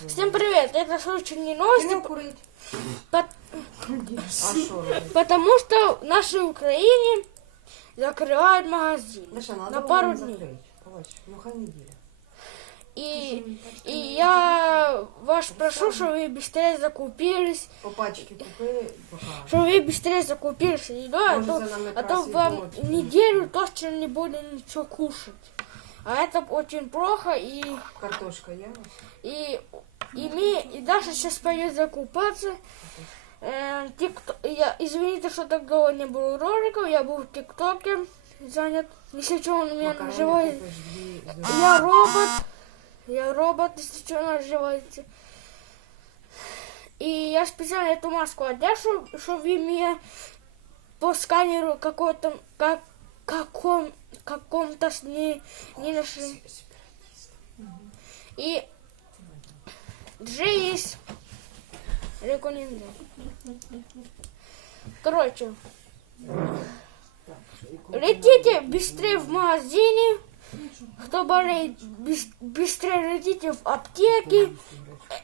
Всем привет! Это случайные Ти новости, не курить. по- А що робити? потому что в нашей Украине закрывают магазин Лише надо на було пару не дней. закрити. Побач, ну хай неділя. И, и я вас прошу, чтобы вы быстрее закупились, По пачки купи, пока. чтобы вы быстрее закупились едой, а Може, то, це нам а якраз то і вам дочка. неделю точно не будем ничего кушать. А это очень плохо, и, Картошка є? и, и, мы, и Даша сейчас пойдет закупаться. Э, тикто- я, извините, что так долго не было роликов, я был в ТикТоке занят. Если что, он у меня Макарони наживает. Я робот. Я робот, если что, наживается. И я специально эту маску одел, чтобы вы меня по сканеру какой-то, как, каком, каком-то не, не нашли. И же есть рекомендую. Короче, летите быстрее в магазине. Кто болеет, быс- быстрее летите в аптеки.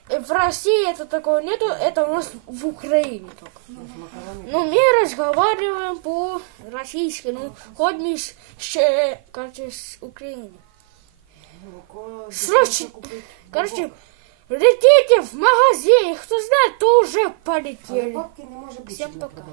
Э, В России это такого нету, это у нас в Украине только. Но мы разговариваем по-российски, ну, хоть мы с, с- короче, с Украины. Срочно. Короче, летите в магазин, кто знает, то уже Але полетели. бабки не може бути. Всім пока.